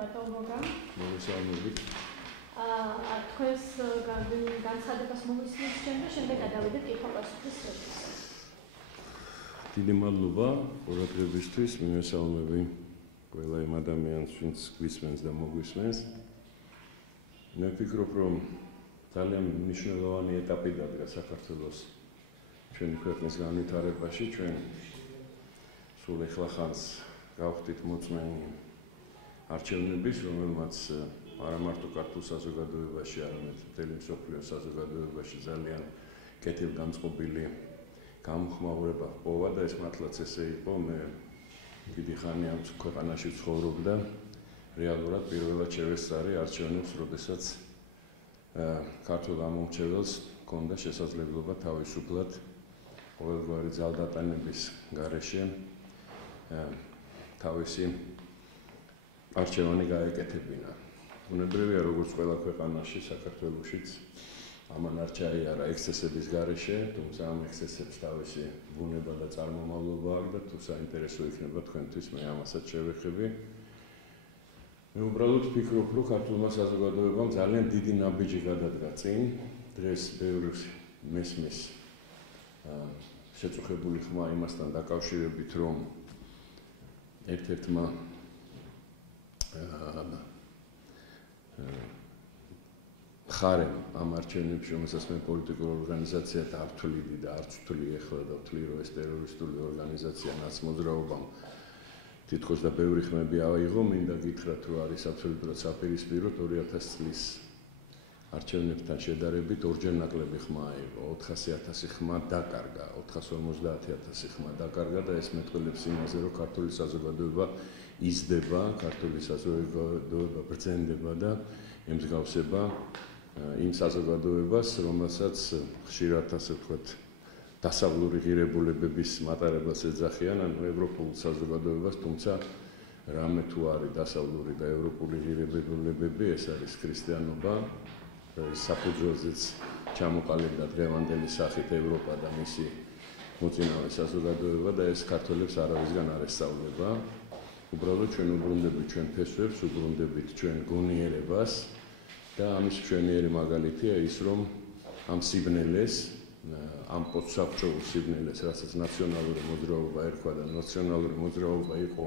ბატონ გოგა. მოგესალმებით. თქვენს განცხადებას მოვისმენთ და შემდეგ გადავიდეთ კითხვა-პასუხის სესიაზე. დიდი მადლობა ყურადღებისთვის, მივესალმები ყველა იმ ადამიანს, ვინც გვისმენს და მოგვისმენს. მე ვფიქრობ, რომ ძალიან მნიშვნელოვანი ეტაპი დადგა საქართველოს ჩვენი ქვეყნის განვითარებაში, ჩვენ სულ ეხლა ხანს გავხდით მოწმენი არჩევნების, რომელმაც არა მარტო ქართულ საზოგადოებაში, არამედ მთელი მსოფლიოს საზოგადოებაში ძალიან კეთილგანწყობილი გამოხმაურება ჰპოვა და ეს მართლაც ესე იყო. მე დიდი ხანი ამ ქვეყანაში ვცხოვრობ და რეალურად პირველად შევესწარი არჩევნებს, როდესაც ქართულ ამომრჩეველს ჰქონდა შესაძლებლობა თავისუფლად ყოველგვარი ძალდატანების გარეშე თავისი არჩევანი გაეკეთებინა. ბუნებრივია, როგორც ყველა ქვეყანაში, საქართველოშიც ამან არ ჩაიარა ექსცესების გარეშე, თუმცა ამ ექსცესებს თავისი ბუნება და წარმომავლობა აქვს და თუ საინტერესო იქნება თქვენთვის, მე ამასაც შევეხები. მე უბრალოდ ვფიქრობ, რომ ქართულმა საზოგადოებამ ძალიან დიდი ნაბიჯი გადადგა წინ. დღეს ბევრი მესმის შეწუხებული ხმა იმასთან დაკავშირებით, რომ ერთ-ერთმა ხარემ ამ არჩევნებში, რომელსაც მე პოლიტიკურ ორგანიზაციად არ ვთვლიდი და არც ვთვლი ეხლა და ვთვლი, რომ ეს ტერორისტული ორგანიზაცია ნაცმოძრაობამ თითქოს და ბევრი ხმები აიღო, მინდა გითხრათ, რომ არის აბსოლუტურად საპირისპიროდ 2000 წლის არჩევნებთან შედარებით ორჯერ ნაკლები ხმა აიღო, 400,000 ხმა დაკარგა, 450,000 ხმა დაკარგა და ეს მეტყველებს იმაზე, რომ ქართული საზოგადოება იზრდება, ქართული საზოგადოება ბრძენდება და ემსგავსება იმ საზოგადოებას, რომელსაც ხშირად ასე ვთქვათ, დასავლური ღირებულებების მატარებელს ეძახიან, ანუ ევროპულ საზოგადოებას, თუმცა რამე თუ არის დასავლური და ევროპული ღირებულებები, ეს არის ქრისტიანობა, საფუძველზეც ჩამოყალიბდა დღევანდელი სახით ევროპა და მისი მოწინავე საზოგადოება და ეს ქართველებს არავისგან არ ესწავლება. უბრალოდ ჩვენ უბრუნდებით ჩვენ ფესვებს, უბრუნდებით ჩვენ გონიერებას და ამის მშვენიერი მაგალითია ის, რომ ამ სიბნელეს, ამ პოსტსაბჭოურ სიბნელეს, რასაც ნაციონალური მოძრაობა ერქვა და ნაციონალური მოძრაობა იყო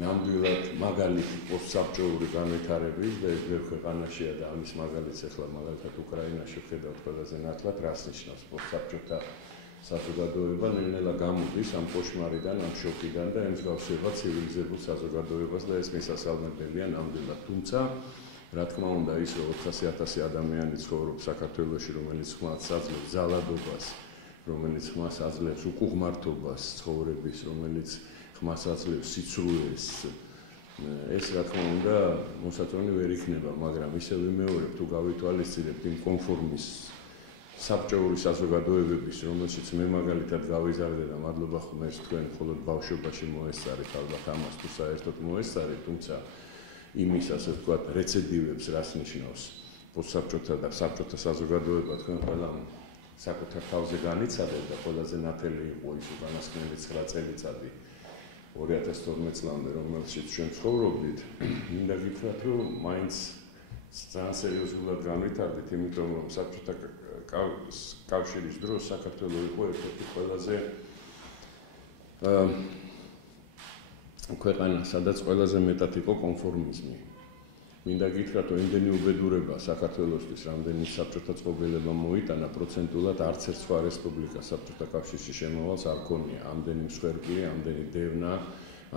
ნამდვილად მაგალითი პოსტსაბჭოური განვითარების და ეს ბევრ ქვეყანაშია და ამის მაგალითს ახლა მაგალითად უკრაინაში ვხედავთ ყველაზე ნათლად, რას ნიშნავს პოსტსაბჭოთა საზოგადოება ნელ-ნელა გამოდის ამ კოშმარიდან, ამ შოკიდან და ემსგავსება ცივილიზებულ საზოგადოებას და ეს მისასალმებელია ნამდვილად. თუმცა, რა თქმა უნდა, ის რომ 400,000 ადამიანი ცხოვრობს საქართველოში, რომელიც ხმას აძლევს ძალადობას, რომელიც ხმას აძლევს უკუღმართობას ცხოვრების, რომელიც ხმას აძლევს სიცრუეს, ეს რა თქმა უნდა მოსაწონი ვერ იქნება, მაგრამ ისე ვიმეორებ, თუ გავითვალისწინებთ იმ კონფორმის საბჭოური საზოგადოებების, რომელშიც მე მაგალითად გავიზარდე და მადლობა ხმერს თქვენ მხოლოდ ბავშვობაში მოესწარით, ალბათ ამას თუ საერთოდ მოესწარით, თუმცა იმის ასე ვთქვათ რეციდივებს რას ნიშნავს პოსტსაბჭოთა და საბჭოთა საზოგადოება თქვენ ყველამ საკუთარ თავზე განიცადეთ და ყველაზე ნათელი იყო ის უკანასკნელი 9 წელიწადი 2012 წლამდე, რომელშიც ჩვენ ცხოვრობდით. მინდა გითხრათ, რომ მაინც ძალიან სერიოზულად განვითარდით, იმიტომ რომ საბჭოთა კავშირის დროს საქართველო იყო ერთ-ერთი ყველაზე ქვეყანა, სადაც ყველაზე მეტად იყო კონფორმიზმი. მინდა გითხრათ, რომ იმდენი უბედურება საქართველოსთვის, რამდენი საბჭოთა წყობილება მოიტანა, პროცენტულად არც ერთ სხვა რესპუბლიკას საბჭოთა კავშირში შემოვალს არ ქონია. ამდენი მსხვერპლი, ამდენი დევნა,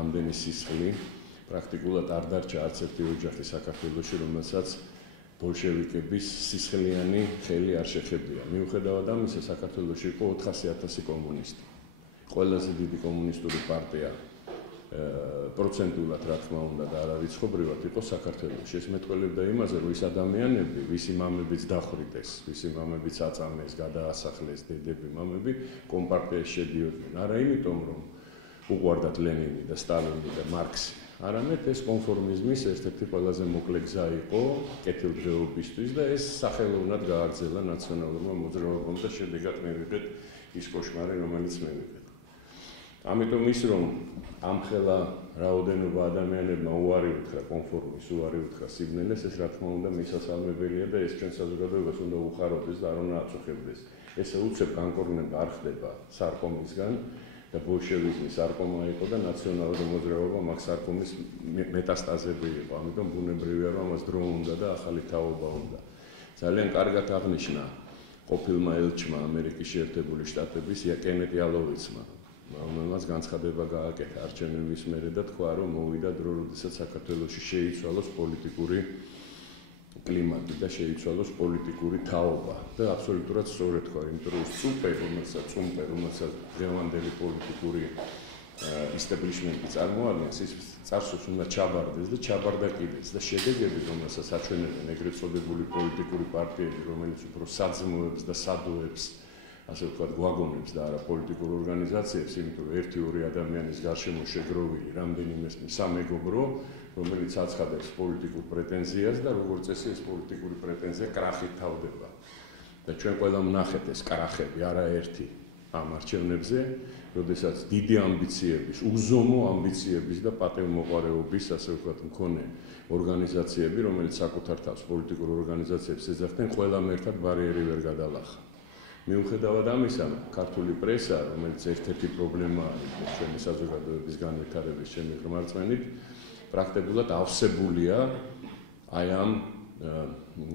ამდენი სისხლი, პრაქტიკულად არ დარჩა არც ერთი ოჯახი საქართველოში, რომელსაც ბოლშევიკების სისხლიანი ხელი არ შეხებია. მიუხედავად ამისა, საქართველოში იყო 400,000 კომუნისტი. ყველაზე დიდი კომუნისტური პარტია პროცენტულად, რა თქმა უნდა, და არარიცხობრივად იყო საქართველოში. ეს მეტყველებდა იმაზე, რომ ის ადამიანები, ვისი მამებიც დახვრიტეს, ვისი მამებიც აწამეს, გადაასახლეს, დედები, მამები, კომპარტიაში შედიოდნენ. არა იმიტომ, რომ უყვარდათ ლენინი და სტალინი და მარქსი, არამედ ეს კონფორმიზმის ერთ-ერთი ყველაზე მოკლე გზა იყო კეთილდღეობისთვის და ეს სახელოვნად გააგრძელა ნაციონალურმა მოძრაობამ და შედეგად მივიღეთ ის კოშმარი, რომელიც მივიღეთ. ამიტომ ის რომ ამხელა რაოდენობა ადამიანებმა უარი უთხრა კონფორმის, უარი უთხრა სიგნალეს, ეს რა თქმა უნდა მისასალმებელია და ეს ჩვენ საზოგადოებას უნდა უხაროდეს და არ უნდა აწუხებდეს. ესე უცებ განკორნება არ ხდება სარკომისგან და ბოლშევიზმის სარკომა იყო და ნაციონალური მოძრაობა მაგ სარკომის მეტასტაზები იყო. ამიტომ ბუნებრივია რომ ამას დრო უნდა და ახალი თაობა უნდა. ძალიან კარგად აღნიშნა ყოფილმა ელჩმა ამერიკის შეერთებული შტატების კენეტ იალოვიცმა, რომელმაც განცხადება გააკეთა არჩევნების მერე და თქვა, რომ მოვიდა დრო, როდესაც საქართველოში შეიცვალოს პოლიტიკური კლიმატი და შეიცვალოს პოლიტიკური თაობა და აბსოლუტურად სწორად თქვა, იმიტომ რომ წუმპე, რომელსაც დღევანდელი პოლიტიკური establishment-ი წარმოადგენს, ის წარსულს უნდა ჩაბარდეს და ჩაბარდა კიდეც და შედეგები, რომელსაც აჩვენებენ ეგრეთ წოდებული პოლიტიკური პარტიები, რომელიც უფრო საძმოებს და სადოებს, ასე ვთქვათ, გვაგონებს და არა პოლიტიკურ ორგანიზაციებს, იმიტომ რომ 1-2 ადამიანის გარშემო შეგროვილი რამდენიმე სამეგობრო, რომელიც აცხადებს პოლიტიკურ პრეტენზიას და როგორც წესი ეს პოლიტიკური პრეტენზია კრახით თავდება. და ჩვენ ყველა ვნახეთ ეს კრახები არაერთი ამ არჩევნებზე, როდესაც დიდი ამბიციების, უზომო ამბიციების და პატივმოყვარეობის, ასე ვთქვათ, მქონე ორგანიზაციები, რომელიც საკუთარ თავს პოლიტიკურ ორგანიზაციებს ეძახდნენ, ყველამ ერთად ბარიერი ვერ გადალახა. მიუხედავად ამისა, ქართული პრესა, რომელიც ერთ-ერთი პრობლემა არის ჩვენი საზოგადოების განვითარების ჩემი ღრმარწმენით, პრაქტიკულად ავსებულია აი ამ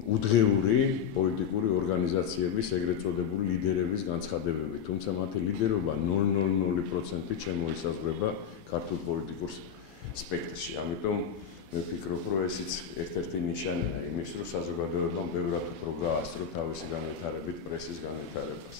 უდღეული პოლიტიკური ორგანიზაციების ეგრეთ წოდებული ლიდერების განცხადებები, თუმცა მათი ლიდერობა 0.00% შემოისაზღვრება ქართულ პოლიტიკურ სპექტრში. ამიტომ მე ვფიქრობ, რომ ესიც ერთ-ერთი ნიშანია იმის, რომ საზოგადოებამ ბევრად უფრო გაასწრო თავისი განვითარებით პრესის განვითარებას.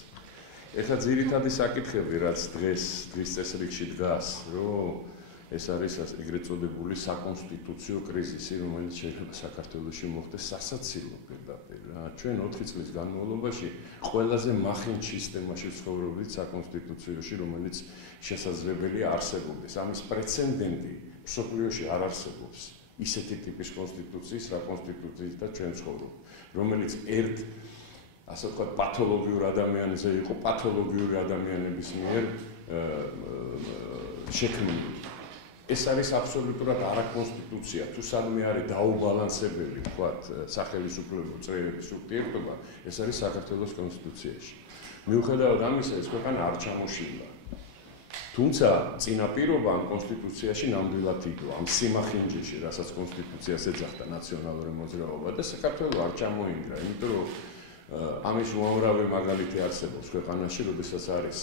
ეხლა ძირითადი საკითხები, რაც დღის წესრიგში დგას, რომ ეს არის ეგრეთ წოდებული საკონსტიტუციო კრიზისი, რომელიც შეიძლება საქართველოში მოხდეს სასაცილო პირდაპირ. ჩვენ 4 წლის განმავლობაში ყველაზე მახინჯ სისტემაში ვცხოვრობდით საკონსტიტუციაში, რომელიც შესაძლებელია არსებობდეს. ამის პრეცედენტი მსოფლიოში არ არსებობს. ისეთი ტიპის კონსტიტუციის, რა კონსტიტუციისთან ჩვენ ვცხოვრობ, რომელიც ასე ვთქვათ, პათოლოგიურ ადამიანზე იყო პათოლოგიური ადამიანების მიერ შექმნილი. ეს არის აბსოლუტურად არაკონსტიტუცია, თუ სადმე არის დაუბალანსებელი, ვთქვათ, სახელმწიფო წრეების ურთიერთობა, ეს არის საქართველოს კონსტიტუციაში. მიუხედავად ამისა, ეს ქვეყანა არ ჩამოშილა. თუმცა წინაპირობა ამ კონსტიტუციაში ნამდვილად იყო, ამ სიმახინჯეში, რასაც კონსტიტუციას ეძახდა ნაციონალური მოძრაობა და საქართველო არ ჩამოინგრა, იმიტომ რომ ამის უამრავი მაგალითი არსებობს ქვეყანაში, როდესაც არის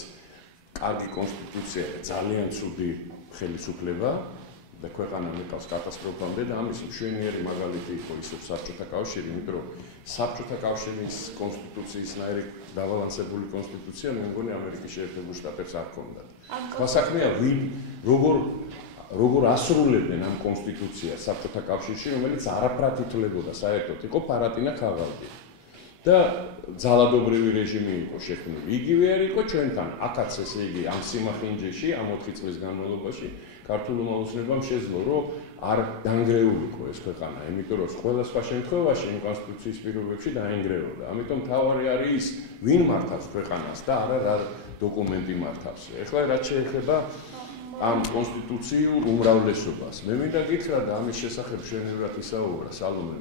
კარგი კონსტიტუცია, ძალიან ცუდი ხელისუფლება და ქვეყანა მეკავს კატასტროფამდე და ამის მშვენიერი მაგალითი იყო ისევ საბჭოთა კავშირი, იმიტომ რომ საბჭოთა კავშირის კონსტიტუციისნაირი დაბალანსებული კონსტიტუცია მე მგონი ამერიკის შეერთებულ შტატებს არ ჰქონდათ. სხვა საქმეა, როგორ ასრულებდნენ ამ კონსტიტუციას საბჭოთა კავშირში, რომელიც არაფრად ითვლებოდა საერთოდ, იყო პარატინა ხაღალდი. და ძალადობრივი რეჟიმი იყო შექმნილი. იგივე არ იყო ჩვენთან, აქაც ესე იგი ამ სიმახინჯეში, ამ 4 წლის განმავლობაში ქართულმა ოცნებამ შეძლო, რომ არ დანგრეულიყო ეს ქვეყანა, იმიტომ რომ ყველა სხვა შემთხვევაში იმ კონსტიტუციის პირობებში დაინგრეოდა. ამიტომ თავარი არის ის, ვინ მართავს ქვეყანას და არა რა დოკუმენტი მართავს. ეხლა რაც შეეხება ამ კონსტიტუციურ უმრავლესობას. მე მინდა გითხრა და ამის შესახებ შენევრად ისაუბრა სალომე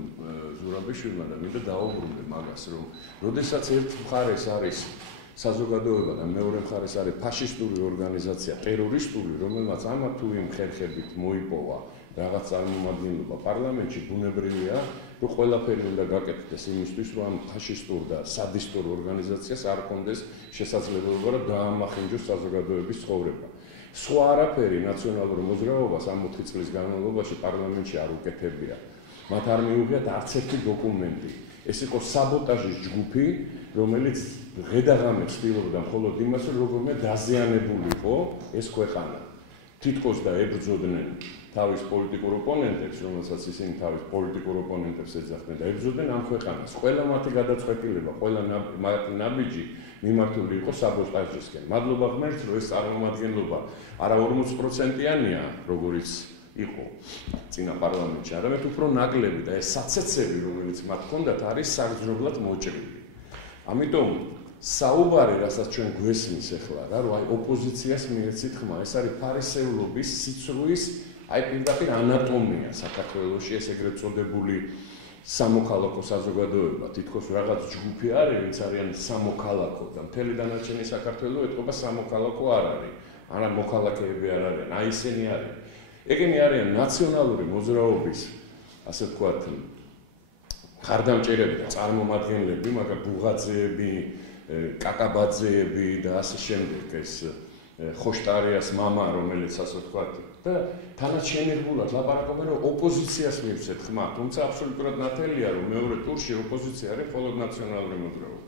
ზურაბიშვილმა და მინდა დაუბრუნდე მაგას, რომ როდესაც ერთ მხარეს არის საზოგადოება და მეორე მხარეს არის ფაშისტური ორგანიზაცია, ტერორისტული, რომელმაც ამა თუ იმ ხერხებით მოიპოვა რაღაც წარმომადგენლობა პარლამენტში, ბუნებრივია, რომ ყველაფერი უნდა გაკეთდეს იმისთვის, რომ ამ ფაშისტურ და სადისტურ ორგანიზაციას არ ჰქონდეს შესაძლებლობა, რომ დაამახინჯოს საზოგადოების ცხოვრება. სხვა არაფერი ნაციონალურ მოძრაობას ამ 4 წლის განმავლობაში პარლამენტში არ უკეთებია. მათ არ მიუღიათ არც ერთი დოკუმენტი. ეს იყო საბოტაჟის ჯგუფი, რომელიც ღედაღამებს ცდილობდა მხოლოდ იმას, რომ როგორმე დაზიანებულიყო ეს ქვეყანა. თითქოს და ებრძოდნენ თავის პოლიტიკურ ოპონენტებს, რომელსაც ისინი თავის პოლიტიკურ ოპონენტებს ეძახდნენ და ებრძოდნენ ამ ქვეყანას. ყველა მათი გადაწყვეტილება, ყველა მათი ნაბიჯი მიმართული იყო საბოტაჟისკენ. მადლობა ღმერთს, რომ ეს წარმომადგენლობა არა 40%-იანია, როგორიც იყო წინა პარლამენტში, არამედ უფრო ნაკლები და ეს საცეცები, რომელიც მათ ჰქონდათ, არის საგრძნობლად მოჭრილი. ამიტომ საუბარი, რასაც ჩვენ გვესმის ახლა რა, რომ აი ოპოზიციას მიეცით ხმა, ეს არის ფარისეულობის, სიცრუის, აი პირდაპირ ანატომია საქართველოში, ეს ეგრეთ წოდებული სამოქალაქო საზოგადოება, თითქოს რაღაც ჯგუფი არის, ვინც არიან სამოქალაქო და მთელი დანარჩენი საქართველო ეთყობა სამოქალაქო არ არის. არა მოქალაქეები არ არიან, აი ისინი არიან. ეგენი არიან ნაციონალური მოძრაობის, ასე ვთქვათ, ხარდამჭერები და წარმომადგენლები, მაგრამ ბუღაძეები, კაკაბაძეები და ასე შემდეგ, ეს ხოშტარიას მამა, რომელიც ასე ვთქვათ, და თანაც შენერგულად ლაპარაკობენ, რომ ოპოზიციას მივცეთ ხმა, თუმცა აბსოლუტურად ნათელია, რომ მეორე ტურში ოპოზიცია არის მხოლოდ ნაციონალური მოძრაობა.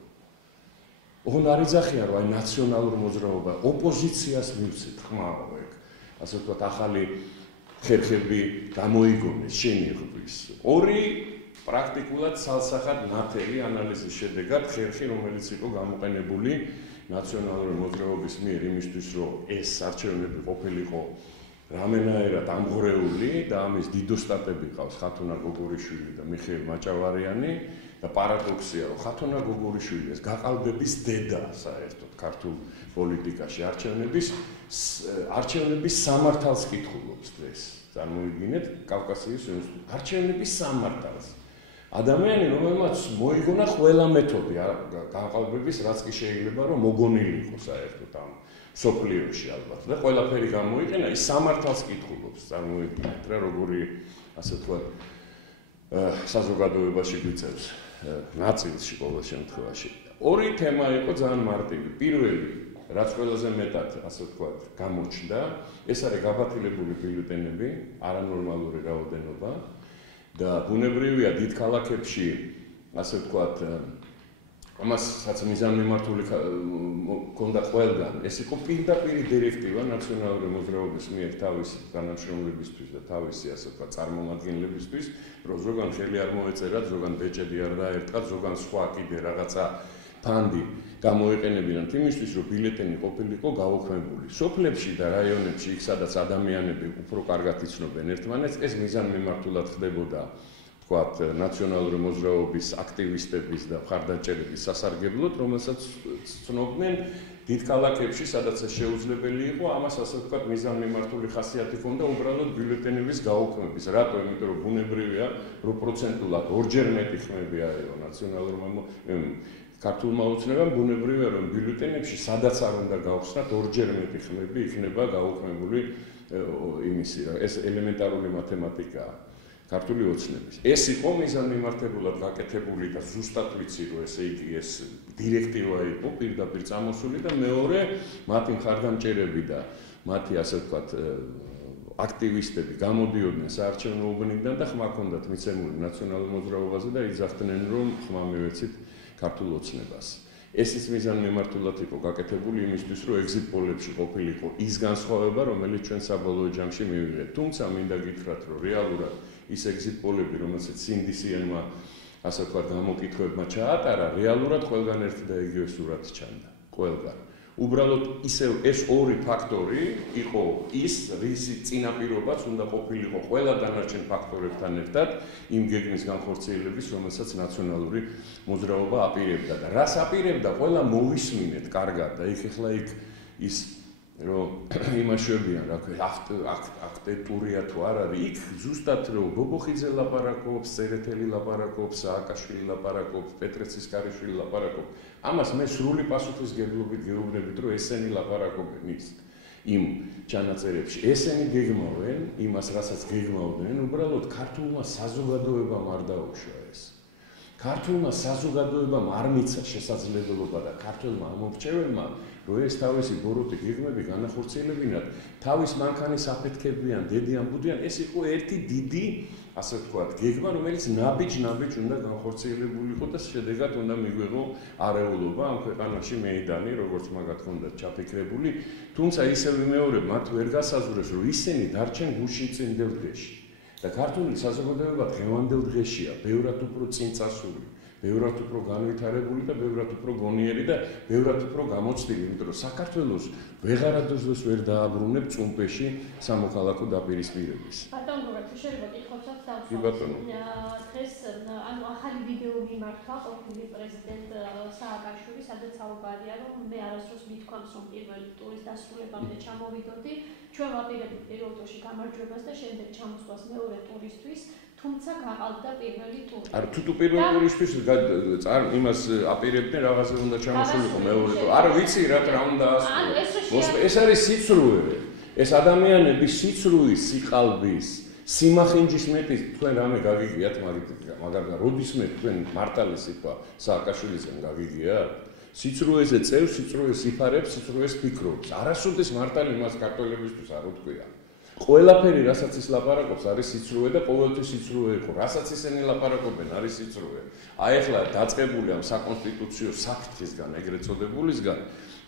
ოღონდ არ იძახიან, რომ აი ნაციონალური მოძრაობა ოპოზიციას მივცეთ ხმა, ეგ ასე ვთქვათ, ახალი ხერხები გამოიგონეს შენიღბის. ორი პრაქტიკულად ცალსახად ნათელი ანალიზის შედეგად ხერხი, რომელიც იყო გამოყენებული ნაციონალური მოძრაობის მიერ იმისთვის, რომ ეს არჩევნები ყოფილიყო რამენაერად ამღვრეული და ამის დიდოსტატები ყავს ხათუნა გოგორიშვილი და მიხეილ მაჭავარიანი და პარადოქსია, რომ ხათუნა გოგორიშვილი ეს გაყალბების დედა საერთოდ ქართულ პოლიტიკაში არჩევნების სამართალს კითხულობს დღეს. წარმოიდგინეთ კავკასიის არჩევნების სამართალს. ადამიანი, რომელმაც მოიგონა ყველა მეთოდი გაყალბების, რაც კი შეიძლება რომ მოგონილიყო საერთოდ ამ სოფლიოში ალბათ და ყველაფერი გამოიყენა, ის სამართალს კითხულობს. წარმოიდგინეთ რა, როგორი ასე ვთქვათ საზოგადოებაში გვიწევს ნაწილში ყოველ შემთხვევაში. ორი თემა იყო ძალიან მარტივი. პირველი, რაც ყველაზე მეტად ასე ვთქვათ გამოჩნდა, ეს არის გაბათილებული ბიულეტენები, არანორმალური რაოდენობა და ბუნებრივია დიდ ქალაქებში ასე ვთქვათ ამასაც მიზანმიმართული ჰქონდა ყველგან. ეს იყო პირდაპირი დირექტივა ნაციონალური მოძრაობის მიერ თავისი განმშრომლებისთვის და თავისი ასე ვთქვათ წარმომადგენლებისთვის, რომ ზოგან ხელი არ მოეწერათ, ზოგან ბეჭედი არ დაერტყათ, ზოგან სხვა კიდე რაღაცა ფანდი გამოიყენებინათ იმისთვის, რომ ბიულეტენი ყოფილიყო გაუქმებული. სოფლებში და რაიონებში, იქ სადაც ადამიანები უფრო კარგად იცნობენ ერთმანეთს, ეს მიზანმიმართულად ხდებოდა ვთქვათ ნაციონალური მოძრაობის აქტივისტების და მხარდაჭერების სასარგებლოდ, რომელსაც ცნობდნენ დიდ ქალაქებში, სადაც ეს შეუძლებელი იყო, ამას ასე ვთქვათ მიზანმიმართული ხასიათი ჰქონდა უბრალოდ ბიულეტენების გაუქმების. რატო? იმიტომ რომ ბუნებრივია, რომ პროცენტულად ორჯერ მეტი ხმები აერო ნაციონალურმა ქართულმა ოცნებამ, ბუნებრივია, რომ ბიულეტენებში სადაც არ უნდა გავხსნათ, ორჯერ მეტი ხმები იქნება გაუქმებული იმისი რა, ეს ელემენტარული მათემატიკაა. ქართული ოცნების. ეს იყო მიზანმიმართებულად გაკეთებული და ზუსტად ვიცი, რომ ესე იგი ეს დირექტივა იყო პირდაპირ წამოსული და მეორე მათი მხარდამჭერები და მათი ასე ვთქვათ აქტივისტები გამოდიოდნენ საარჩევნო უბნიდან და ხმა ჰქონდათ მიცემული ნაციონალურ მოძრაობაზე და იძახდნენ, რომ ხმა მივეცით ქართულ ოცნებას. ეს ის მიზანმიმართულად იყო გაკეთებული იმისთვის, რომ ეგზიტ პოლებში ყოფილიყო ის განსხვავება, რომელიც ჩვენ საბოლოო ჯამში მივიღეთ. თუმცა მინდა გითხრათ, რომ რეალურად ის ეგზიტ პოლები, რომელსაც სინდისიანმა ასე ვთქვათ გამოკითხვებმა ჩაატარა, რეალურად ყველგან ერთი და იგივე სურათი ჩანდა. ყველგან. უბრალოდ ისევ ეს ორი ფაქტორი იყო ის, რისი წინაპირობაც უნდა ყოფილიყო ყველა დანარჩენ ფაქტორებთან ერთად იმ გეგმის განხორციელების, რომელსაც ნაციონალური მოძრაობა აპირებდა და რას აპირებდა, ყველა მოვისმინეთ კარგად და ეხლა იქ ის რომ იმაშვებიან რა აქტეტურია თუ არ არის, იქ ზუსტად რომ ბობოხიძე ლაპარაკობს, წერეთელი ლაპარაკობს, სააკაშვილი ლაპარაკობს, პეტრეცისკარიშვილი ლაპარაკობს. ამას მე სრული პასუხისგებლობით გეუბნებით, რომ ესენი ლაპარაკობენ ის იმ ჩანაწერებში. ესენი გეგმავენ იმას, რასაც გეგმავდნენ, უბრალოდ ქართულმა საზოგადოებამ არ დაუშვა ეს. ქართულმა საზოგადოებამ არ მიცა შესაძლებლობა და ქართულმა ამომრჩეველმა რომ ეს თავისი ბოროტი გეგმები განახორციელებინათ, თავის მანქანის აფეთქებიან, დედიან, ბუდიან, ეს იყო ერთი დიდი, ასე ვთქვათ, გეგმა, რომელიც ნაბიჯ უნდა განხორციელებულიყო და შედეგად უნდა მიგვეღო არეულობა ამ ქვეყანაში მეიდანი, როგორც მაგათ ჰქონდათ ჩაფიქრებული, თუმცა ისევ მეორე მათ ვერ გასაზღვრეს, რომ ისინი დარჩენ გუშინ წინდელ დღეში. და ქართული საზოგადოება დღევანდელ დღეშია, ბევრად უფრო წინწასული. ბევრად უფრო განვითარებული და ბევრად უფრო გონიერი და ბევრად უფრო გამოცდილი, იმიტომ რომ საქართველოს ვეღარადოსდროს ვერ დააბრუნებ წუმპეში სამოქალაქო დაპირისპირების. ბატონო, შეიძლება კითხვა კითხვებსაც დავსვამ. დღეს ანუ ახალი ვიდეო მიმართვა ყოფილი პრეზიდენტ სააკაშვილის, სადაც საუბარია, რომ მე არასდროს მithქვამს, რომ პირველი ტურის დასრულებამდე ჩამოვიდოდი. ჩვენ ვაპირებთ პირველ ტურში გამარჯვებას და შემდეგ ჩამოსვლას მეორე ტურისთვის, თუმცა გაყალბდა პირველი ტური. არ თუ პირველი ტურისთვის იმას აპირებდნენ, რაღაცა უნდა ჩამოსულიყო მეორე ტური. არა ვიცი რა უნდა ასწავლო. ეს არის სიცრუე. ეს ადამიანების სიცრუის, სიყალბის, სიმახინჯის მეტის თქვენ რამე გაგიგიათ, მაგრამ როდისმე თქვენ მართალი სიტყვა სააკაშვილისგან გაგიგიათ? სიცრუეზე წევს, სიცრუეს იფარებს, სიცრუეს ფიქრობს. არასოდეს მართალი მას ქართველებისთვის არ უთქვია. ყველაფერი, რასაც ის ლაპარაკობს, არის სიცრუე და ყოველთვის სიცრუე იყო. რასაც ისინი ლაპარაკობენ, არის სიცრუე. აი ახლა დაწყებული ამ საკონსტიტუციო საფრთხისგან, ეგრეთ წოდებულისგან,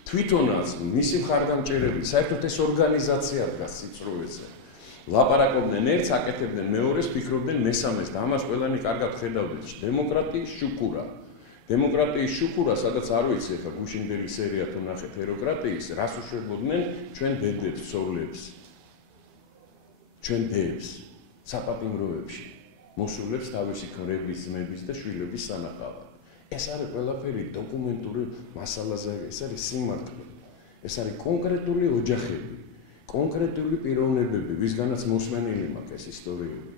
თვითონაც მისი მხარდამჭერები, საერთოდ ეს ორგანიზაცია დგას სიცრუეზე. ლაპარაკობდნენ ერთს, აკეთებდნენ მეორეს, ფიქრობდნენ მესამეს და ამას ყველანი კარგად ხედავდით. დემოკრატიის შუქურა. დემოკრატიის შუქურა, სადაც არ ვიცი, ხა გუშინდელი სერია თუ ნახეთ ეროკრატიის, რას უშვებოდნენ ჩვენ დედებს, სოვლებს. ჩვენ დედებს საპატიმროებში მოსულებს თავისი ქმრების, ძმების და შვილების სანახავად. ეს არის ყველაფერი დოკუმენტური მასალაზე, ეს არის სიმართლე. ეს არის კონკრეტული ოჯახები, კონკრეტული პიროვნებები, ვისგანაც მოსმენილი მაქვს ეს ისტორიები.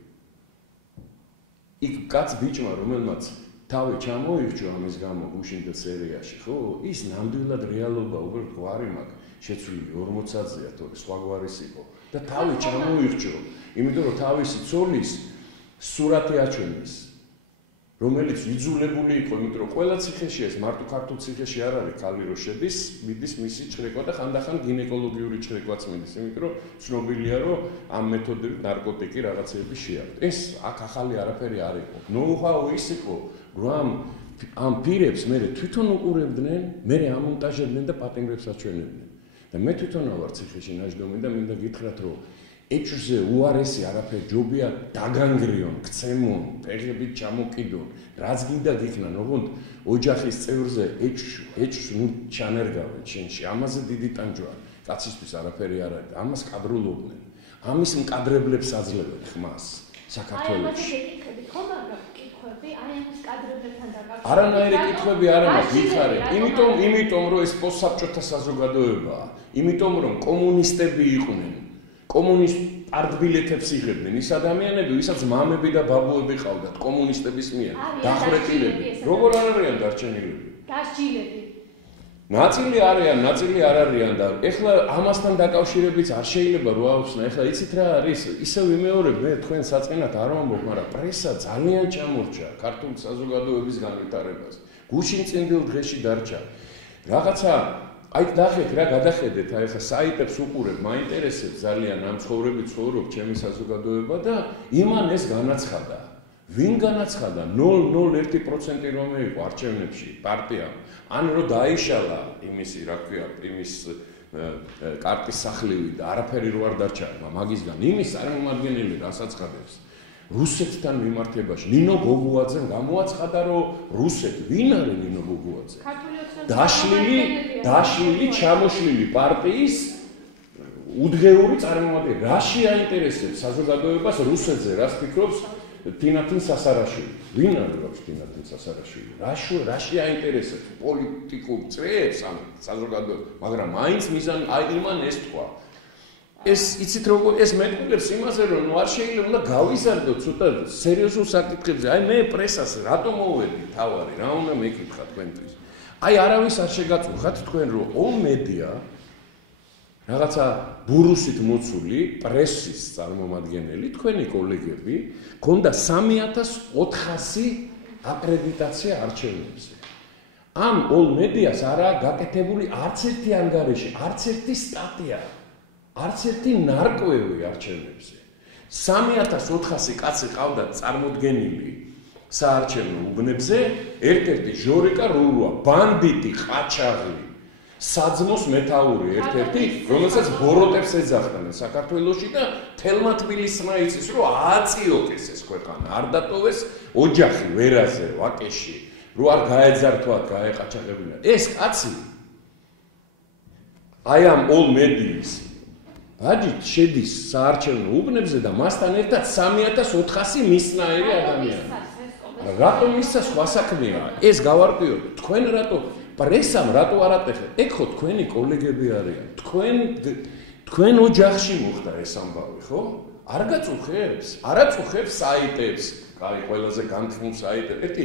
იქ კაც ბიჭმა, რომელმაც თავი ჩამოირჩო ამის გამო გუშინდელ სერიაში, ხო? ის ნამდვილად რეალობა უბრალოდ გვარი მაქვს შეცვლილი 40-აზეა, თორე სხვა გვარის იყო და თავი ჩამოირჩო, იმიტომ რომ თავისი ცოლის სურათი აჩვენეს. რომელიც იძულებული იყო, იმიტომ რომ ყველა ციხეში ეს მარტო ქართულ ციხეში არ არის ქალი რო შედის, მიდის მისი ჭრეკვა და ხანდახან გინეკოლოგიური ჭრეკვაც მიდის, იმიტომ რომ ცნობილია, რომ ამ მეთოდებით ნარკოტიკი რაღაცეები შეაქვთ. ეს აქ ახალი არაფერი არ იყო. ნოუ-ჰაუ ის იყო, რომ ამ პირებს მე თვითონ უყურებდნენ, მე ამონტაჟებდნენ და პატიმრებს აჩვენებდნენ. და მე თვითონ ვარ ციხეში ნაჯდომი და მინდა გითხრათ, რომ ეჭვზე უარესი არაფერი ჯობია დაგანგრიონ, ქცემონ, ფეხებით ჩამოკიდონ, რაც გინდა გიქნან, ოღონდ ოჯახის წევრზე ეჭვს ნუ ჩანერგავენ შენში, ამაზე დიდი ტანჯვა, კაცისთვის არაფერი არ არის, ამას კადრულობდნენ. ამის მკადრებლებს აძლევენ ხმას საქართველოში. არანაირი კითხვები არ მაქვს, გითხარით, იმიტომ რომ ეს პოსტსაბჭოთა საზოგადოებაა, იმიტომ რომ კომუნისტები იყვნენ. კომუნისტ პარტბილეთებს იღებდნენ ის ადამიანები, ვისაც მამები და ბაბუები ყავდათ კომუნისტების მიერ დახრეტილები. როგორ არ არიან დარჩენილები? დასჯილები. ნაწილი არიან, ნაწილი არ არიან და ეხლა ამასთან დაკავშირებით არ შეიძლება რო აუხსნა. ეხლა იცით რა არის? ისევ ვიმეორებ, მე თქვენ საწყენად არ ვამბობ, მაგრამ პრესა ძალიან ჩამორჩა ქართული საზოგადოების განვითარებას. გუშინ წინდილ დღეში დარჩა. რაღაცა აი ნახეთ რა გადახედეთ, აი ხა საიტებს უყურებ, მაინტერესებს ძალიან ამ ცხოვრებით ცხოვრობ ჩემი საზოგადოება და იმან ეს განაცხადა. ვინ განაცხადა? 0.01% რომ იყო არჩევნებში პარტიამ. ან რომ დაიშალა იმისი, რა ქვია, იმის კარტის სახლივი და არაფერი რო არ დარჩა მაგისგან. იმის წარმომადგენელი რასაცხადებს. რუსეთთან მიმართებაში ნინო გოგუაძემ გამოაცხადა, რომ რუსეთი ვინ არის ნინო გოგუაძე? დაშლილი ჩამოშლილი პარტიის უდგეური წარმომადგენელი. რაში აინტერესებს საზოგადოებას რუსეთზე, რას ფიქრობს თინათინ სასარაშვილი? ვინ არის თინათინ სასარაშვილი? რაში აინტერესებს პოლიტიკურ წრეებს ამ საზოგადოებას, მაგრამ მაინც მიზანი აი იმან ეს თქვა. ეს იცით როგორ ეს მეტყველებს იმაზე რომ არ შეიძლება უნდა გავიზარდოთ ცოტა სერიოზულ საკითხებზე. აი მე პრესას რატომ მოვედი თავარი, რა უნდა მეკითხა თქვენთვის? აი არავის არ შეგაწუხათ თქვენ რომ ოლ მედია რაღაცა ბურუსით მოცული პრესის წარმომადგენელი, თქვენი კოლეგები, ქონდა 3400 აკრედიტაცია არჩევნებზე. ამ ოლ მედიას არაა გაკეთებული არც ერთი ანგარიში, არც ერთი სტატია. არც ერთი ნარკვევი არჩევნებზე. 3400 კაცი ყავდა წარმოდგენილი საარჩევნო უბნებზე, ერთ-ერთი ჟორიკა რურუა, ბანდიტი, ყაჩაღი, საძმოს მეთაური ერთ-ერთი, რომელსაც ბოროტებს ეძახდნენ საქართველოში და თელმა თბილისმა იცის, რომ ააწიოკეს ეს ქვეყანა, არ დატოვეს ოჯახი ვერაზე, ვაკეში, რომ არ გაეძართვათ, გაეყაჩაღებინა. ეს კაცი აი ამ ოლ მედიის ვაჯით შედის საარჩევნო უბნებზე და მასთან ერთად 3400 მისნაირი ადამიანი. რატომ მისცა სხვა საქმეა? ეს გავარკვიოთ. თქვენ რატო პრესამ რატო არ ატეხეთ? ეგ ხო თქვენი კოლეგები არიან. თქვენ ოჯახში მოხდა ეს ამბავი, ხო? არ გაწუხებს? არ აწუხებს საიტებს. აი ყველაზე განთქმულ საიტებს. ერთი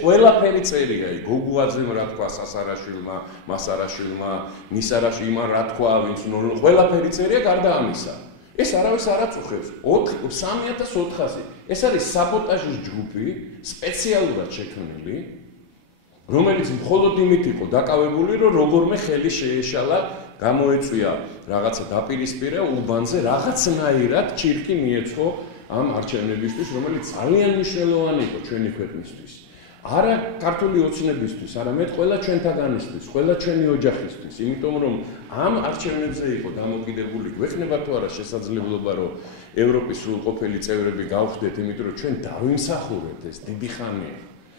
ყველაფერი წერია, გოგუაძემ რა თქვა სასარაშვილმა, მასარაშვილმა, მისარაში იმან რა თქვა, ვინც ყველაფერი წერია გარდა ამისა. ეს არავის არ აწუხებს. 3400. ეს არის საბოტაჟის ჯგუფი, სპეციალურად შექმნილი, რომელიც მხოლოდ იმით იყო დაკავებული, რომ როგორმე ხელი შეეშალა, გამოეწვია რაღაცა დაპირისპირა უბანზე, რაღაცნაირად ჩირკი მიეწყო ამ არჩევნებისთვის, რომელიც ძალიან მნიშვნელოვანი იყო ჩვენი ქვეყნისთვის. არა ქართული ოცნებისთვის, არამედ ყველა ჩვენთაგანისთვის, ყველა ჩვენი ოჯახისთვის, იმიტომ რომ ამ არჩევნებზე იყო დამოკიდებული, გვექნება თუ არა შესაძლებლობა, რომ ევროპის სრულყოფილი წევრები გავხდეთ, იმიტომ რომ ჩვენ დავიმსახურებთ ეს დიდი ხანია.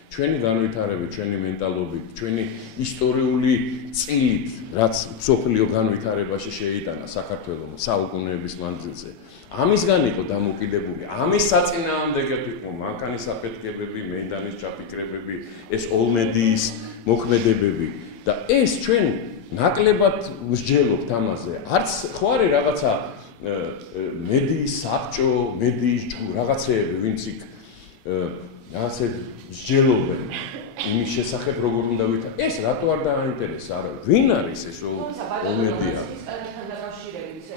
ჩვენი განვითარებით, ჩვენი მენტალობით, ჩვენი ისტორიული წილით, რაც მსოფლიო განვითარებაში შეიტანა საქართველოს საუკუნეების მანძილზე. ამისგან იყო დამოკიდებული, ამის საწინააღმდეგოდ იყო მანქანის აფეთქებები, მეიდანის ჩაფიქრებები, ეს ოლმედიის მოქმედებები და ეს ჩვენ ნაკლებად ვსჯელობთ ამაზე. არც ხო არის რაღაცა მედიის საბჭო, მედიის რაღაცეები, ვინც იქ ასე სჯელობენ იმის შესახებ როგორ უნდა ვითარ. ეს რატო არ დააინტერესა? არა, ვინ არის ეს ოლმედია?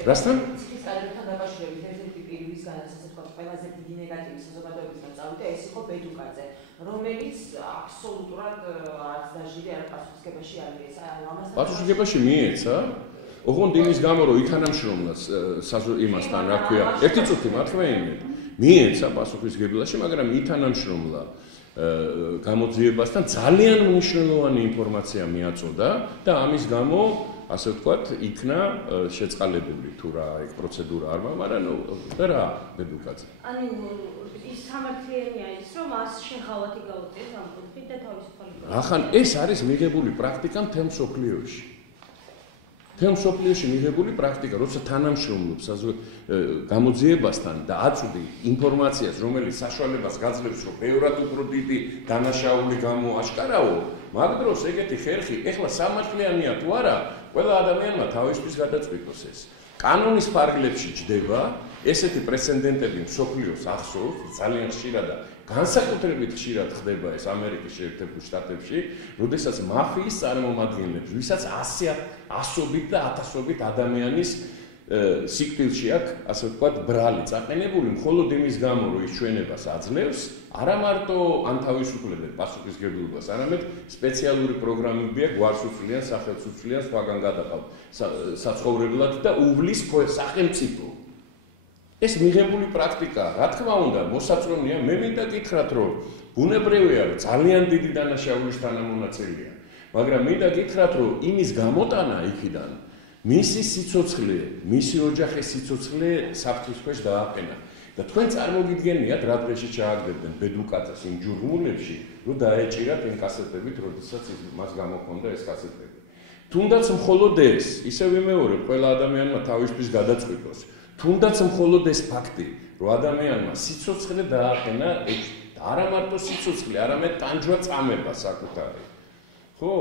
რასთან? კადრებთან დაკავშირებით ერთ-ერთი პირველისგანაც ასე თქვა ყველაზე დიდი ნეგატივის საზოგადოებისგან წავიდა ეს იყო ბედუკაძე, რომელიც აბსოლუტურად არც დაჟირი არ პასუხისგებაში არ მიეცა. პასუხისგებაში მიეცა? ოღონდ იმის გამო რომ ითანამშრომლა იმასთან რა ქვია. ერთი წუთი მართლმეინე მიეცა პასუხისგებლაში, მაგრამ ითანამშრომლა გამოძიებასთან ძალიან მნიშვნელოვანი ინფორმაცია მიაწოდა და ამის გამო ასე ვთქვათ, იქნა შეწყალებული თუ რა ეგ პროცედურა არ მაგრამ და რა ბედუკაძე. ანუ ის სამართლიანია ის, რომ მას შეხავათი გაუწიეს ამ კუთხით და თავისუფალი. ახან ეს არის მიღებული პრაქტიკა მთელ მსოფლიოში. მთელ მსოფლიოში მიღებული პრაქტიკა, როცა თანამშრომლობს გამოძიებასთან და აწვდი ინფორმაციას, რომელიც საშუალებას გაძლევს, რომ ბევრად უფრო დიდი დანაშაული გამოაშკარავო, მაგ დროს ეგეთი ხერხი ეხლა სამართლიანია თუ არა, ყველა ადამიანმა თავისთვის გადაწყვიტოს ეს. კანონის ფარგლებში ჯდება, ესეთი პრეცედენტები მსოფლიოს ახსოვს, ძალიან ხშირად და განსაკუთრებით ხშირად ხდება ეს ამერიკის შეერთებულ შტატებში, როდესაც მაფიის წარმომადგენლებს, ვისაც ასობით და ათასობით ადამიანის სიკვდილში აქვს, ასე ვთქვათ, ბრალი წაყენებული, მხოლოდ იმის გამო, რომ ის ჩვენებას აძლევს, არა მარტო ან თავისუფლებას, პასუხისმგებლობას, არამედ სპეციალური პროგრამები აქვს, გვარს უცვლიან, სახელს უცვლიან, სხვაგან გადაყავთ საცხოვრებლად და უვლის სახელმწიფო. ეს მიღებული პრაქტიკაა. რა თქმა უნდა, მოსაწონია, მე მინდა გითხრათ, რომ ბუნებრივია, რომ ძალიან დიდი დანაშაულის თანამონაწილეა, მაგრამ მინდა გითხრათ, რომ იმის გამოტანა იქიდან მისი სიცოცხლე, მისი ოჯახის სიცოცხლე საფრთხის ქვეშ დააყენა. და თქვენ წარმოგიდგენიათ, რა დღეში ჩააგდებდნენ ბედუკაძეს იმ ჯურნალებში, რომ დაეჭირათ იმ კასეტებით, როდესაც მას გამოქონდა ეს კასეტები. თუნდაც მხოლოდ ეს, ისე ვიმეორებ, ყველა ადამიანმა თავისთვის გადაწყვიტოს. თუნდაც მხოლოდ ეს ფაქტი, რომ ადამიანმა სიცოცხლე დააყენა, არა მარტო სიცოცხლე, არამედ ტანჯვა წამება საკუთარი. ხო,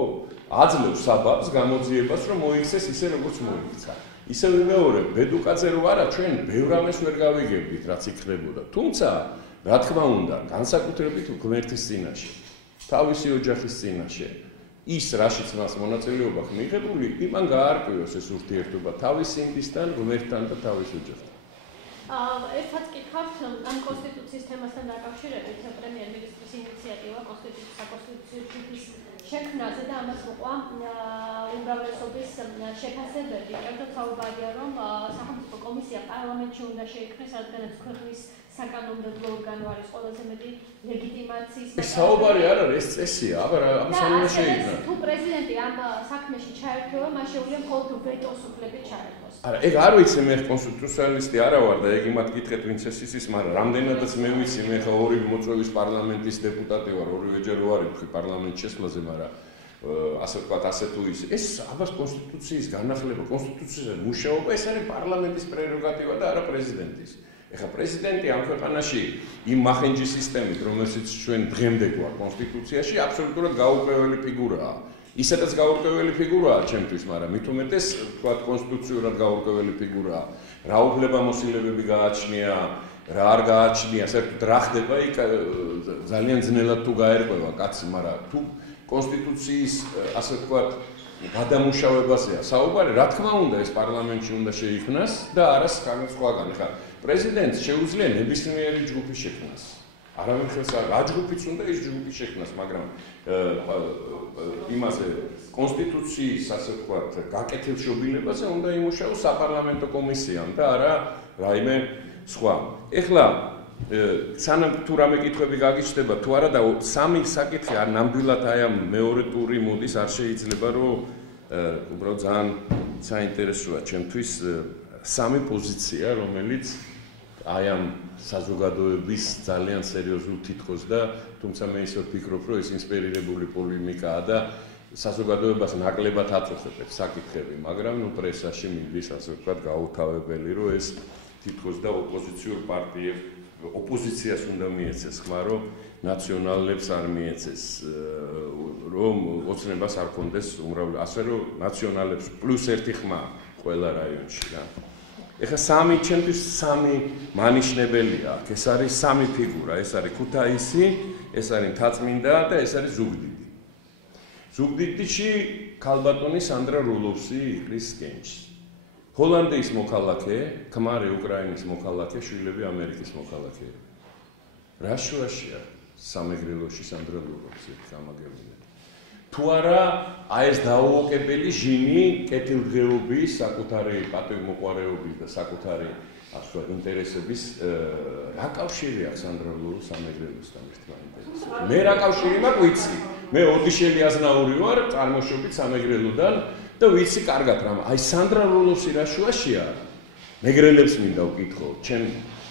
აძლევს საბაბს გამოძიებას, რომ მოიქცეს ისე როგორც მოიქცა. ისე ვიმეორებ, ბედუკაძე რო არა, ჩვენ ბევრ ამას ვერ გავიგებდით, რაც იქნებოდა. თუმცა, რა თქმა უნდა, განსაკუთრებით ღმერთის წინაშე, თავისი ოჯახის წინაშე, ის რაშიც მას მონაწილეობა მიღებული, იმან გაარკვიოს ეს ურთიერთობა თავის სიმდისთან, ღმერთთან და თავის ოჯახთან. ერთად კითხავთ ამ კონსტიტუციის თემასთან დაკავშირებით პრემიერ-მინისტრის ინიციატივა საკონსტიტუციო ჯგუფის შექმნაზე და ამას მოყვა უმრავლესობის შეფასებები. კერძოდ საუბარია, რომ სახელმწიფო კომისია პარლამენტში უნდა შეიქმნეს, რადგანაც ქვეყნის საკანონმდებლო ორგანო არის ყველაზე მეტი ლეგიტიმაციის. საუბარი არ არის, ეს წესია, აბა ამას არ უნდა შეიქმნა. თუ პრეზიდენტი ამ საქმეში ჩაერთვება, მას შეუძლია მხოლოდ ვეტოს უფლებით ჩაერთვას. არა, ეგ არ ვიცი, მე კონსტიტუციალისტი არა ვარ და ეგ იმათ გითხეთ, ვინც ეს იცის, მაგრამ რამდენადაც მე ვიცი, მე ხა ორი მოწვევის პარლამენტის დეპუტატი ვარ, ორივეჯერ ვარ თქვი პარლამენტ შესვლაზე, მაგრამ ასე ვთქვათ, ასე თუ ის. ეს აბას კონსტიტუციის განახლება, კონსტიტუციის მუშაობა, ეს არის პარლამენტის პრეროგატივა და არა პრეზიდენტის. ეხლა პრეზიდენტი ამ ქვეყანაში იმ მახენჯი სისტემით, რომელშიც ჩვენ დღემდე გვაქვს კონსტიტუციაში, აბსოლუტურად გაურკვეველი ფიგურაა. ისედაც გაურკვეველი ფიგურაა ჩემთვის, მაგრამ მით უმეტეს, ვთქვათ, კონსტიტუციურად გაურკვეველი ფიგურაა. რა უფლებამოსილებები გააჩნია, რა არ გააჩნია, საერთოდ რა ხდება იქ ძალიან ძნელად თუ გაერკვევა კაცი, მაგრამ თუ კონსტიტუციის, ასე ვთქვათ, გადამუშავებაზეა საუბარი, რა თქმა უნდა, ეს პარლამენტში უნდა შეიქმნას და არა სხვაგან. ეხლა პრეზიდენტს შეუძლია ნებისმიერი ჯგუფი შექმნას. არავინ ხელს რა ჯგუფიც უნდა ის ჯგუფი შექმნას, მაგრამ იმაზე კონსტიტუციის, ასე ვთქვათ, გაკეთილშობილებაზე უნდა იმუშაოს საპარლამენტო კომისიამ და არა რაიმე სხვა. ეხლა სანამ თუ რამე კითხვები გაგიჩნდება თუ არა და სამი საკითხი არ ნამდვილად აი ამ მეორე ტური მოდის, არ შეიძლება რომ უბრალოდ ძალიან საინტერესოა ჩემთვის სამი პოზიცია, რომელიც აი ამ საზოგადოების ძალიან სერიოზულ თითქოს და თუმცა მე ისე ვფიქრობ, რომ ეს ინსპირირებული პოლემიკაა და საზოგადოებას ნაკლებად აწუხებს საკითხები, მაგრამ ნუ პრესაში მიდის, ასე ვთქვათ, გაუთავებელი, რომ ეს თითქოს და ოპოზიციურ პარტიებს ოპოზიციას უნდა მიეცეს ხმა, რომ ნაციონალებს არ მიეცეს, რომ ოცნებას არ კონდეს უმრავლე, ასე რომ ნაციონალებს პლუს ერთი ხმა ყველა რაიონში რა. ეხლა ჩემთვის სამი მანიშნებელია, ეს არის სამი ფიგურა, ეს არის ქუთაისი, ეს არის მთაწმინდა და ეს არის ზუგდიდი. ზუგდიდში ქალბატონი სანდრა რულოვსი იყრის კენჭს. ჰოლანდიის მოქალაქე, ქმარი უკრაინის მოქალაქე, შვილები ამერიკის მოქალაქეები. რა შუაშია სამეგრელოში სანდრა რულოვსი გამაგებია. თუ არა, აი ეს დაუოკებელი ჟინი კეთილდღეობის, საკუთარი პატივმოყვარეობის და საკუთარი ასე ინტერესების რა კავშირი აქვს სანდრა რულოვს სამეგრელოსთან ერთმანეთთან? მე რა კავშირი მაქვს ვიცი. მე ოდიშელი აზნაური ვარ, წარმოშობით სამეგრელოდან და ვიცი კარგად რა. აი სანდრა რულოვსი რა შუაშია? მეგრელებს მინდა ვკითხო, ჩემ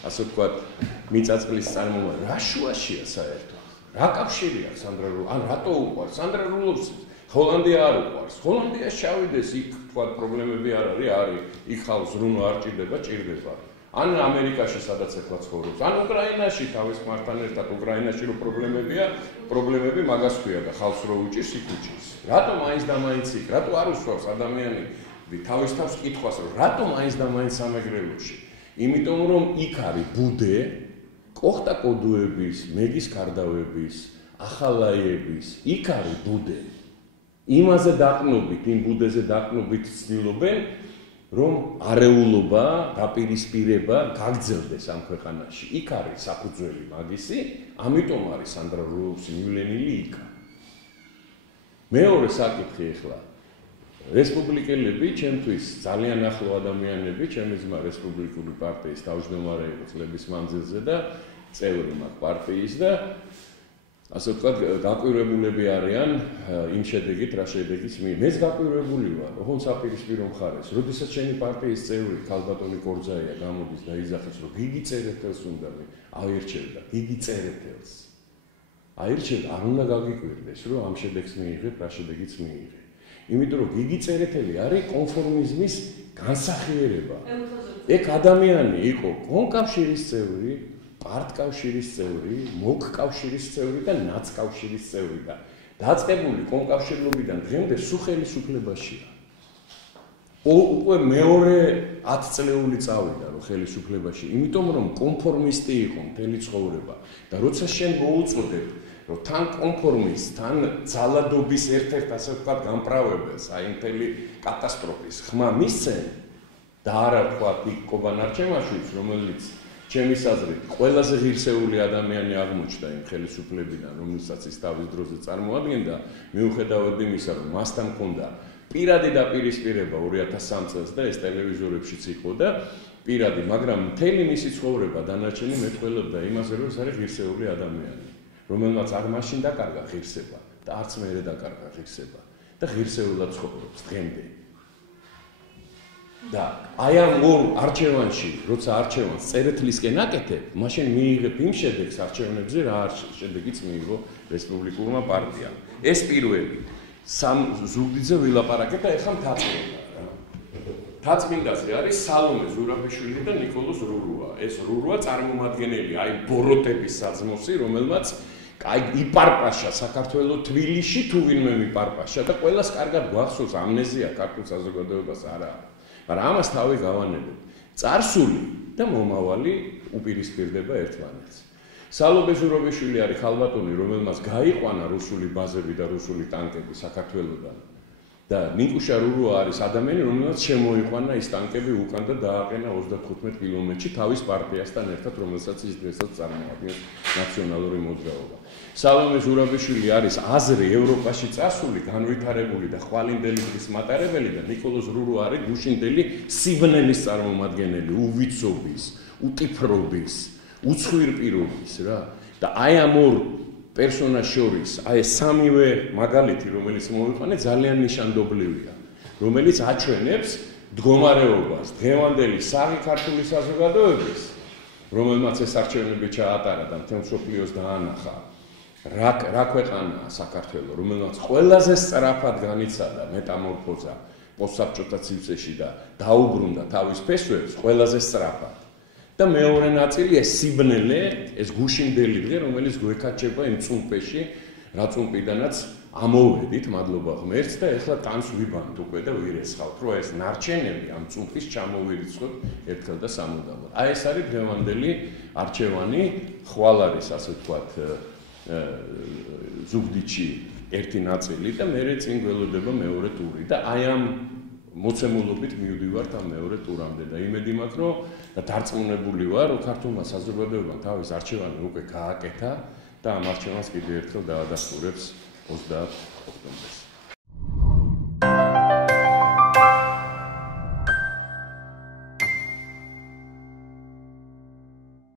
ასე ვთქვათ, მიწაწყლის წარმომადგენლ, რა შუაშია საერთოდ? რა კავშირი აქვს სანდრა რულოვს? ან რატო უყვარს სანდრა რულოვს? ჰოლანდია არ უყვარს. ჰოლანდიაში ჩავიდეს, იქ თქვათ პრობლემები არ არის, იქ ხალხს ბრუნვა არ ჭირდება, ჭირდება. ან ამერიკაში სადაც ეხლა ცხოვრობს, ან უკრაინაში თავის ქმართან ერთად უკრაინაში რო პრობლემები მაგას ქვია და ხალხს რო უჭირს, იქ უჭირს. რატომ მაინც და მაინც იქ? რატო არ უსვავს ადამიანი თავის თავს კითხვას, რომ რატომ მაინც და მაინც სამეგრელოში? იმიტომ რომ იქ არის ბუდე, კოხტა კოდუების, მეგის კარდავების, ახალაიების, იქ არის ბუდე. იმაზე დაყნობით, იმ ბუდეზე დაყნობით ცდილობენ, რომ არეულობა, დაპირისპირება გაგრძელდეს ამ ქვეყანაში. იქ არის საფუძველი მაგისი, ამიტომ არის სანდრა რულოვსი მივლენილი იქ. მეორე საკითხი ახლა. რესპუბლიკელები ჩემთვის ძალიან ახლო ადამიანები, ჩემი ძმა რესპუბლიკური პარტიის თავმჯდომარე იყო წლების მანძილზე და წევრი მაგ პარტიის და ასე ვთქვათ, გაკვირვებულები არიან იმ შედეგით, რა შედეგიც მეც გაკვირვებული ვარ, ოღონდ საპირისპირო მხარეს. როდესაც ჩემი პარტიის წევრი ქალბატონი კორძაია გამოდის და იძახის, რომ გიგი წერეთელს უნდა აირჩევდა, გიგი წერეთელს. აირჩევდა, არ უნდა გაგიკვირდეს, რომ ამ შედეგს მიიღებ, რა შედეგიც მიიღე. იმიტომ რომ გიგი წერეთელი არის კონფორმიზმის განსახიერება. ეგ ადამიანი იყო კონკავშირის წევრი, პარტკავშირის წევრი, მოკკავშირის წევრი და ნაცკავშირის წევრი და დაწყებული კონკავშირობიდან დღემდე სუხელისუფლებაშია. უკვე მეორე 10 წლეული წავიდა რომ ხელისუფლებაში, იმიტომ რომ კონფორმისტი იყო მთელი ცხოვრება და როცა შენ მოუწოდებ რომ თან კონფორმის, თან ძალადობის ერთ-ერთ ასე ვთქვათ გამправებელს, აი მთელი კატასტროფის ხმა მისცენ და არა ვთქვათ იქ კობანარჩემაშვილი, რომელიც ჩემის აზრით ყველაზე ღირსეული ადამიანი აღმოჩნდა იმ ხელისუფლებიდან, რომელსაც ის თავის დროზე წარმოადგენდა, მიუხედავად იმისა, რომ მასთან ჰქონდა პირადი დაპირისპირება 2003 წელს და ეს ტელევიზორებშიც იყო და პირადი, მაგრამ მთელი მისი ცხოვრება დანარჩენი მეტყველებდა იმაზე, რომ ეს არის ღირსეული ადამიანი, რომელმაც არ მაშინ დაკარგა ღირსება და არც მერე დაკარგა ღირსება და ღირსეულად ცხოვრობს დღემდე. და აი ამ ორ არჩევანში, როცა არჩევანს წერეთლისკენ აკეთებ, მაშინ მიიღებ იმ შედეგს არჩევნებზე, რა შედეგიც მიიღო რესპუბლიკურმა პარტიამ. ეს პირველი. სამ ზუგდიდზე ვილაპარაკეთ და ეხლა მთაწმინდა რა. მთაწმინდაზე არის სალომე ზურაბიშვილი და ნიკოლოზ რურუა. ეს რურუა წარმომადგენელი აი ბოროტების საძმოსი, რომელმაც აი იპარპაშა საქართველოს თბილისში თუ ვინმე მიპარპაშა და ყველას კარგად გვახსოვს ამნეზია ქართულ საზოგადოებას არა არის. მაგრამ ამას თავი გავანებებ. წარსული და მომავალი უპირისპირდება ერთმანეთს. სალომე ზურაბიშვილი არის ხალბატონი, რომელმაც გაიყვანა რუსული ბაზები და რუსული ტანკები საქართველოსდან. და ნიკუშა რურუა არის ადამიანი, რომელმაც შემოიყვანა ის ტანკები უკან და დააყენა 35 კილომეტრში თავის პარტიასთან ერთად, რომელსაც ის დღესაც წარმოადგენს ნაციონალური მოძრაობა. სალომე ზურაბიშვილი არის აზრი ევროპაში წასული, განვითარებული და ხვალინდელი დღის მატარებელი და ნიკოლოზ რურუა არის გუშინდელი სიბნელის წარმომადგენელი, უვიცობის, უტიფრობის, უცხვირპირობის რა. და აი ამ ორ პერსონას შორის აი სამივე მაგალითი, რომელიც მოვიყვანე, ძალიან ნიშანდობლივია, რომელიც აჩვენებს მდგომარეობას დღევანდელი საღი ქართული საზოგადოების, რომელმაც ეს არჩევნები ჩაატარა და მთელ მსოფლიოს დაანახა, რა ქვეყანაა საქართველო, რომელმაც ყველაზე სწრაფად განიცადა მეტამორფოზა პოსტსაბჭოთა სივრცეში და დაუბრუნდა თავის ფესვებს ყველაზე სწრაფად. და მეორე ნაწილია სიბნელე, ეს გუშინდელი დღე, რომელიც გვეკაჩება იმ წუმპეში, რა წუმპიდანაც ამოვედით, მადლობა ღმერთს და ეხლა ტანს ვიბანთ უკვე და ვირესხავთ, რომ ეს ნარჩენები ამ წუმპის ჩამოვირიცხოთ ერთხელ და სამუდამოდ. აი ეს არის დღევანდელი არჩევანი, ხვალ არის ასე ვთქვათ ზუგდიდში ერთი ნაწილი და მერე წინ გველოდება მეორე ტური და აი ამ მოცემულობით მივდივართ ამ მეორე ტურამდე და იმედი მაქვს, რომ და დარწმუნებული ვარ, რომ ქართულმა საზოგადოებამ თავის არჩევანი უკვე გააკეთა და ამ არჩევანს კიდევ ერთხელ დაადასტურებს 30 ოქტომბერს.